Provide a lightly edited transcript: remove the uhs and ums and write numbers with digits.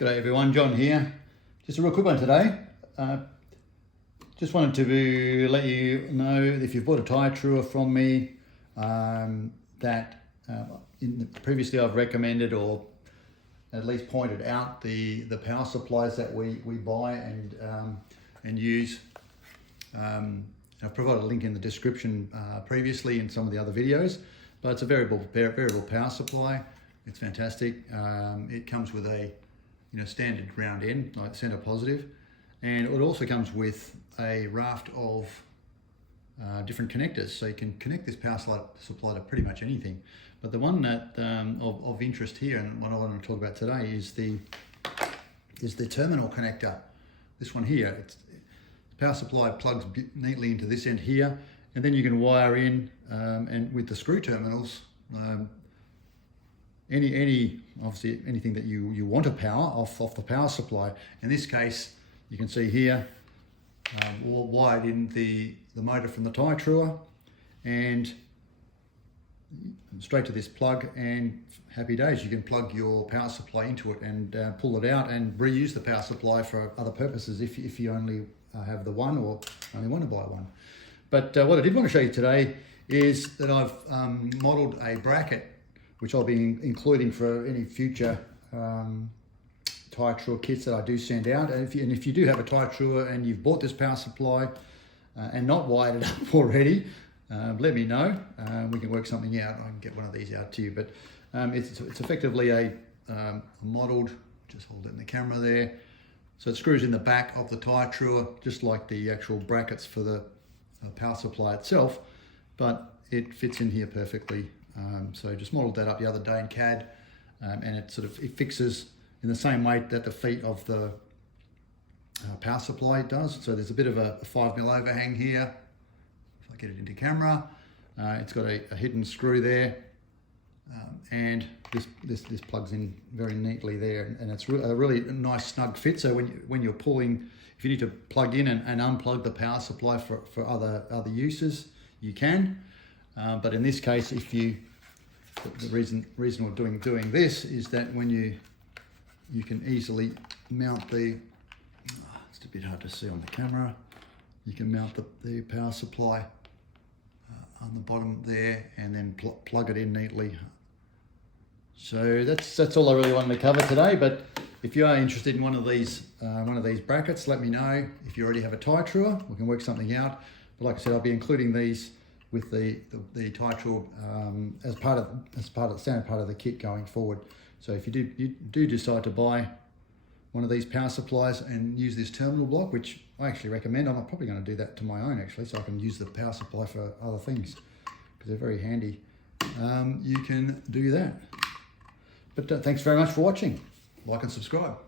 G'day everyone, John here. Just a real quick one today. Just wanted to let you know if you've bought a Tyre Truer from me, that previously I've recommended or at least pointed out the power supplies that we buy and use. I've provided a link in the description previously in some of the other videos, but it's a variable power supply. It's fantastic. It comes with a standard ground end, like center positive, and it also comes with a raft of different connectors, so you can connect this power supply to pretty much anything. But the one that of interest here, and what I want to talk about today, is the terminal connector. This one here, the power supply plugs neatly into this end here, and then you can wire in, and with the screw terminals, obviously anything that you want to power off the power supply. In this case, you can see here, wired in the motor from the Tyre Truer and straight to this plug, and happy days. You can plug your power supply into it and pull it out and reuse the power supply for other purposes if you only have the one or only want to buy one. But what I did want to show you today is that I've modeled a bracket which I'll be including for any future Tyre Truer kits that I do send out. And if you do have a Tyre Truer and you've bought this power supply and not wired it up already, let me know. We can work something out. I can get one of these out to you. But it's effectively a modeled, just hold it in the camera there. So it screws in the back of the Tyre Truer, just like the actual brackets for the power supply itself, but it fits in here perfectly. So just modeled that up the other day in CAD, and it fixes in the same way that the feet of the power supply does. So there's a bit of a 5mm overhang here. If I get it into camera, it's got a hidden screw there, and this plugs in very neatly there, and it's a really nice snug fit. So when you're pulling, if you need to plug in and unplug the power supply for other uses, you can. But in this case, the reason we're doing this is that when you can easily mount it's a bit hard to see on the camera, you can mount the power supply on the bottom there and then plug it in neatly. So that's all I really wanted to cover today. But if you are interested in one of these brackets, let me know. If you already have a Tyre Truer, we can work something out. But like I said, I'll be including these with the Tyre Truer as part of the standard part of the kit going forward. So if you do decide to buy one of these power supplies and use this terminal block, which I actually recommend, I'm probably going to do that to my own actually, so I can use the power supply for other things because they're very handy. You can do that. But thanks very much for watching. Like and subscribe.